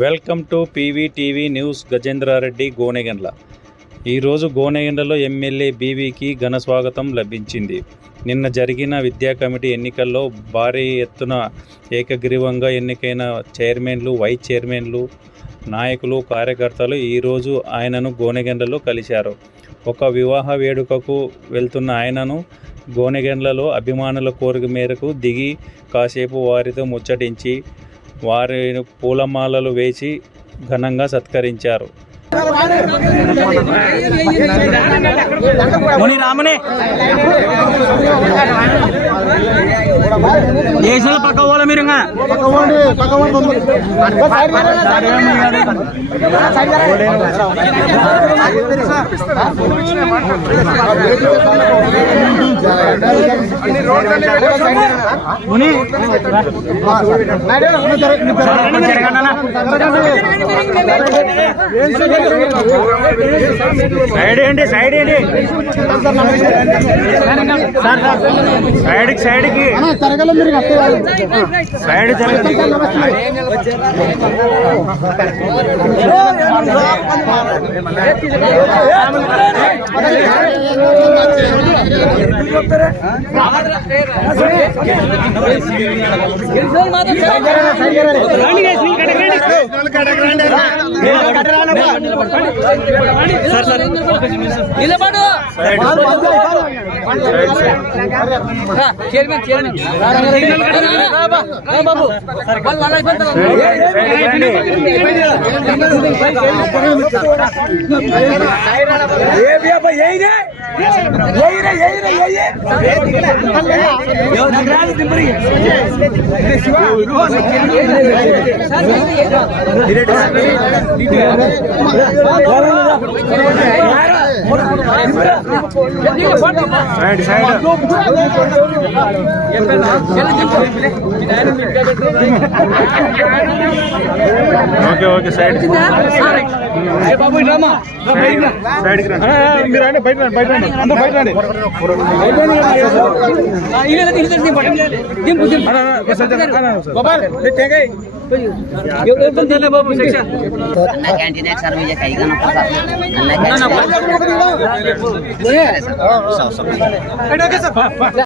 Welcome to PV TV news Gajendra Reddy Gonegandla. ఈరోజు గోనెగండ్లలో MLA బీవీకి ఘన స్వాగతం లభించింది. నిన్న జరిగిన విద్యా కమిటీ ఎన్నికల్లో భారీ ఎత్తున ఏకగ్రీవంగా ఎన్నికైన చైర్మన్లు వైస్ చైర్మన్లు నాయకులు కార్యకర్తలు ఈరోజు ఆయనను గోనెగండ్లలో కలిశారు. ఒక వివాహ వేడుకకు వెళ్తున్న ఆయనను గోనెగండ్లలో అభిమానుల కోరిక మేరకు దిగి కాసేపు వారితో ముచ్చటించి వారి పూలమాలలు వేసి ఘనంగా సత్కరించారు. ముని రామనే పక్క పోలే మీరు ముని. సైడ్ ఏంటి? సైడ్ ఏంటి? సైడ్ సైడ్కి. సైడ్ జరగండి నిలబడు చైర్మన్ చైర్మన్ బాబు వాళ్ళు side okay okay side side బాబు రామా సైడ్కి రండి మీరు రండి బయట రండి బయట రండి అందరూ బయట రండి అన్న క్యాంటీన్ సర్వీస్ కైగా అన్న క్యాంటీన్